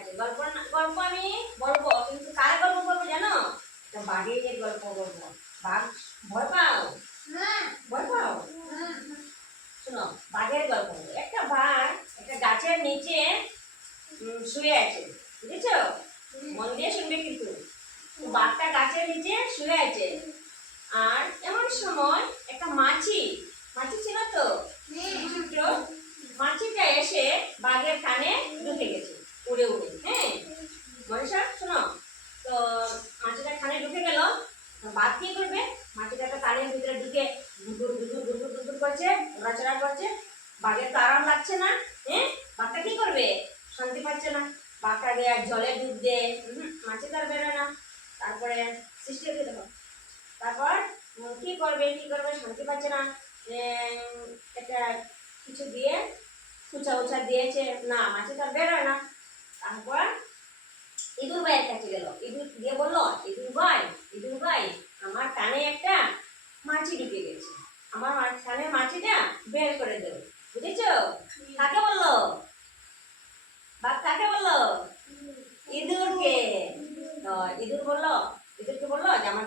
আছে। গল্প গল্প আমি বলবো, কিন্তু কার গল্প বলবো জানো? বাঘের গল্প বলবো। বাঘ ভয় পাও? ভয় পাও? শোনো, বাঘের গল্প বলবো। একটা বাঘ একটা গাছের নিচে শুয়ে আছে, বুঝেছো? মন দিয়ে শুনবে কিন্তু। বাঘটা গাছের নিচে শুয়ে আছে, আর এমন সময় একটা মাছি, মাছি ছিল তো ছোট, মাছিটা এসে বাঘের কানে ঢুকে গেছে উড়ে উড়ে। হ্যাঁ মনীষা শোনো, তো মাছিটা কানে ঢুকে গেল। বাঘ কি করবে? মাছিটা তো কানের ভিতরে ঢুকে গুড়গুড় গুড়গুড় গুড়গুড় গুড়গুড় করছে, নড়াচড়া করছে। বাঘের তো আরাম লাগছে না। হ্যাঁ, বাঘটা কি করবে? শান্তি পাচ্ছে না। বাঘটা গিয়ে জলে ডুব দেয়, মাছি তার বেরোয় না। তারপরে সৃষ্টি হতে দেবো। তারপর কি করবে কি করবে, শান্তি পাচ্ছে না। একটা কিছু দিয়ে কুচা উচা দিয়েছে, না মাছি তার বেরোয় না। তারপর ইঁদুর ভাইয়ের কাছে গেল। ইঁদুর দিয়ে বললো, ইঁদুর ভাই আমার কানে একটা মাছি ঢুকে গেছে, আমার কানে মাছিটা বের করে দেব। বুঝেছো? কাকে বললো? বাঘ কাকে বললো? ইঁদুরকে। তো ইঁদুরকে বললো যে আমার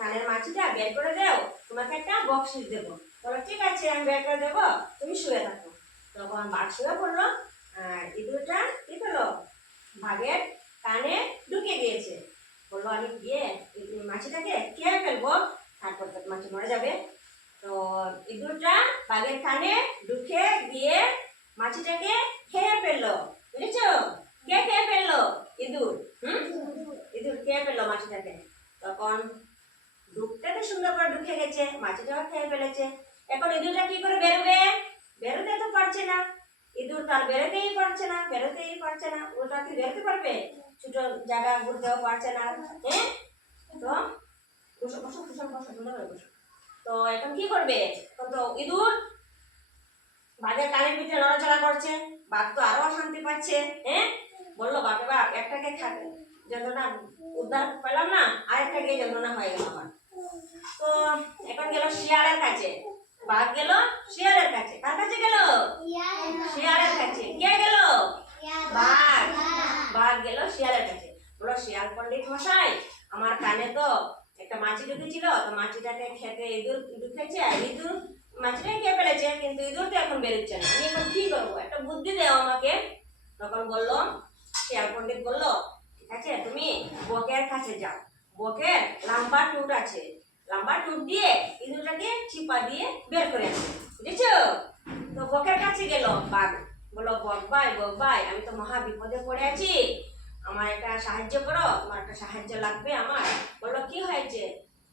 কানের মাছিটা বের করে দাও, তোমাকে একটা বকশিস দেবো। বলো ঠিক আছে, আমি বের করে দেবো, তুমি শুয়ে থাকো। তখন বাঘ শুয়ে পড়লো, আর ইঁদুরটা কি করলো? বাঘের কানে ঢুকে গিয়েছে। বললো আমি গিয়ে মাছিটাকে খেয়ে ফেলবো, তারপর তো মাছি মরে যাবে। তো ইঁদুরটা বাঘের কানে ঢুকে গিয়ে মাছিটাকে খেয়ে ফেললো। বুঝেছো? কে খেয়ে ফেললো? ইঁদুর। ইঁদুর খেয়ে ফেললো মাছিটাকে। তখন ঢুকতে তো সুন্দর করে ঢুকে গেছে, মাছিটাও খেয়ে ফেলেছে। এখন ইঁদুরটা কি করে বেরোবে? বেরোতে তো পারছে না। ইঁদুর তার বেরোতেই পারছে না। ওটা কি বেরোতে পারবে? ছোট জায়গা ঘুরতেও পারছে না। হ্যাঁ, তো বসো বসো বসো বসো সুন্দর করে বসো। তো এখন কি করবে? তো ইঁদুর বাঘের কানের ভিতরে নড়াচড়া করছে। বাঘ তো আরো অশান্তি পাচ্ছে। হ্যাঁ, বললো বাঘে বাঘ একটাকে খাবে, যন্ত্রণা উদ্ধার পেলাম না, আরেকটা গিয়ে যন্ত্রণা হয়ে গেল আমার। তো এখন গেল শিয়ালের কাছে। বাঘ গেল শিয়ালের কাছে। কার কাছে গেল? শিয়ালের কাছে। কে গেল? বাঘ। বাঘ গেল শিয়ালের কাছে। বলো শিয়াল পণ্ডিত মশাই, আমার কানে তো একটা মাছি ঢুকেছিল, তো মাছিটাকে খেতে ইঁদুর ঢুকেছে, আর ইঁদুর মাছিটাই খেয়ে ফেলেছে, কিন্তু ইঁদুর তো এখন বেরোচ্ছে না, আমি এখন কি করবো? একটা বুদ্ধি দাও আমাকে। তখন বললো শিয়াল পণ্ডিত বললো, ঠিক আছে তুমি বকের কাছে যাও, বকের লম্বা টুট আছে, লম্বা টুট দিয়ে ইঁদুরটাকে চিপা দিয়ে বের করে আনবে। বুঝেছো? তো বকের কাছে গেল বাঘ। বললো বক ভাই আমি তো মহা বিপদে পড়ে আছি, আমার একটা সাহায্য করো, তোমার একটা সাহায্য লাগবে আমার। বললো কি হয়েছে?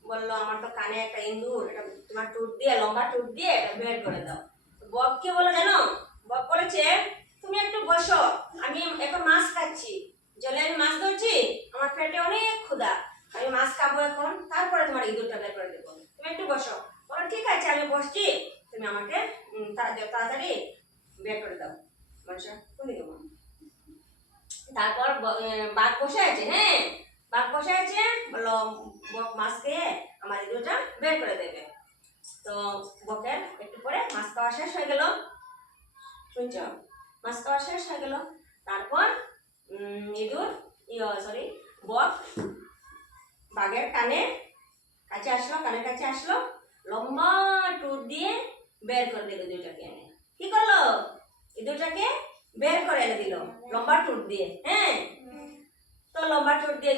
বললো আমার তো কানে একটা ইঁদুর, এটা তোমার টুট দিয়ে লম্বা টুট দিয়ে এটা বের করে দাও। বক কি বলো জানো? বক বলেছে তুমি একটু বসো, আমি এখন মাছ খাচ্ছি, জলে আমি মাছ ধরছি, আমার পেটে অনেক ক্ষুধা, আমি মাছ খাবো এখন, তারপরে তোমার ইঁদুরটা বের করে দেবো, তুমি একটু বসো। বলো ঠিক আছে আমি বসছি, তুমি আমাকে তাড়াতাড়ি বের করে দাও। মানুষ কোন দিকে? তারপর বাঘ বসে আছে। হ্যাঁ, বাঘ বসে আছে, বললো বক মাছ খেয়ে আমার ইঁদুরটা বের করে দেবে। তো বকের একটু পরে মাছ খাওয়া শেষ হয়ে গেল। শুনছ? মাছ খাওয়া শেষ হয়ে গেল। তারপর ইঁদুর বক বাঘের কানের কাছে আসলো, লম্বা টুট দিয়ে বের করে দিল ইঁদুরটাকে এনে। কি করলো? ইঁদুরটাকে বের করে এনে দিল লম্বা টুট দিয়ে। হ্যাঁ, তো লম্বা টুট দিয়ে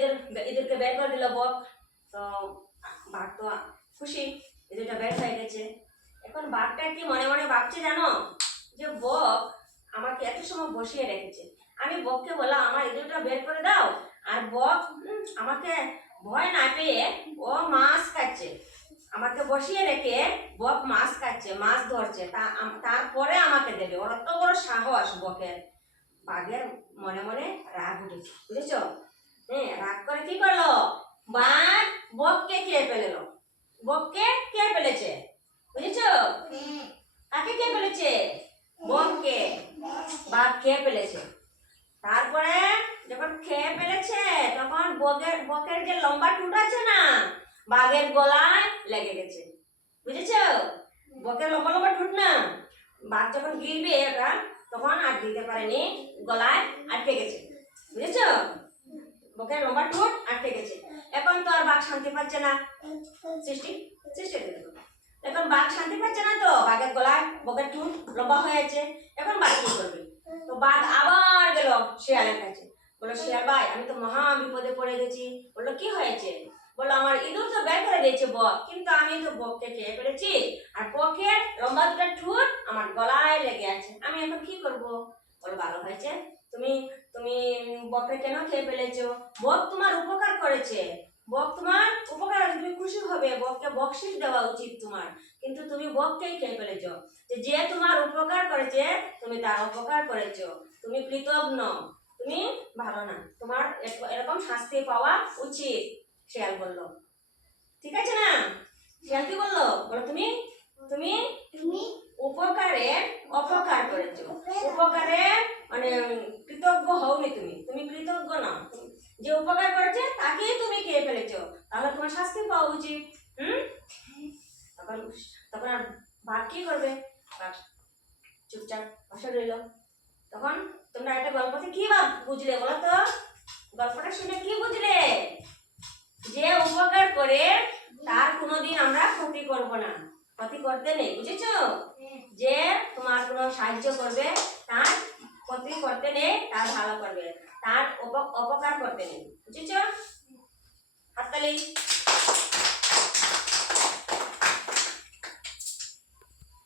ইঁদুরকে বের করে দিল বক। তো বাঘ তো খুশি, ইঁদুরটা বের হয়ে গেছে। এখন বাঘটা কি মনে মনে ভাবছে জানো, যে বক আমাকে এত সময় বসিয়ে রেখেছে, আমি বককে বললাম আমার ইঁদুরটা বের করে দাও, আর বক আমাকে ভয় না পেয়ে ও মাছ খাচ্ছে, আমাকে বসিয়ে রেখে বক মাছ খাচ্ছে, মাছ ধরছে, তারপরে আমাকে দেবে, ওর এত বড় সাহস বকের। বাঘের মনে মনে রাগ উঠেছে। বুঝেছো? হ্যাঁ, রাগ করে কি করলো? বাঘ বককে খেয়ে ফেললো। বককে খেয়ে ফেলেছে। বুঝেছো? কাকে খেয়ে ফেলেছে? বককে। বাঘ খেয়ে ফেলেছে। তারপরে যখন খেয়ে ফেলেছে, তখন বকের যে লম্বা টুট আছে না, বাঘের গলায় লেগে গেছে। বুঝেছো? বকের লম্বা লম্বা টুট না, বাঘ যখন গিলবে ওটা, তখন আর দিতে পারেনি, গলায় আটকে গেছে। বুঝেছ? বকের লম্বা ঠোঁট আটকে গেছে, এখন তো আর বাঘ শান্তি পাচ্ছে না। সৃষ্টি সৃষ্টি এখন বাঘ শান্তি পাচ্ছে না, তো বাঘের গলায় বকের ঠোঁট লম্বা হয়ে আছে, এখন বাঘ কি করবে? তো বাঘ আবার গেল শিয়ালের কাছে, বললো শিয়াল ভাই আমি তো মহা বিপদে পড়ে গেছি। বললো কি হয়েছে? বললো আমার ইঁদুর তো বের করে দিয়েছে বক, কিন্তু আমি তো বককে খেয়ে ফেলেছি, আর বকের লম্বা দুটো ঠোঁট আমার গলায় লেগে আছে, আমি এখন কি করব? বলো ভালো হয়েছে তুমি তুমি বককে কেন খেয়ে ফেলেছো? বক তোমার উপকার করেছে, বক তোমার উপকার, তুমি খুশি হবে, বককে বকশিস দেওয়া উচিত তোমার, কিন্তু তুমি বককেই খেয়ে ফেলেছো। যে তোমার উপকার করেছে তুমি তার অপকার করেছো, তুমি কৃতজ্ঞ, তুমি ভালো না, তোমার এরকম শাস্তি পাওয়া উচিত। শিয়াল বলল ঠিক আছে না? শিয়াল কি বললো? বলো তুমি তুমি তুমি উপকারে অপকার করেছো, উপকারে মানে কৃতজ্ঞ হওনি, তুমি তুমি কৃতজ্ঞ না, যে উপকার করেছে তাকেই তুমি খেয়ে ফেলেছো, তাহলে তোমার শাস্তি পাওয়া উচিত। হুম, তখন তখন আর বাঘ কি করবে? বাঘ চুপচাপ বসে রইল। তখন তোমরা একটা গল্পতে কি বুঝলে বলো তো? গল্পটা শুনে কি বুঝলে? যে উপকার করে তার কোনোদিন আমরা ক্ষতি করব না, ক্ষতি করতে নেই, বুঝেছো? যে তোমার কোনো সাহায্য করবে তার ক্ষতি করতে নেই, তার ভালো করবে, তার অপকার করতে নেই, বুঝেছো? হাততালি।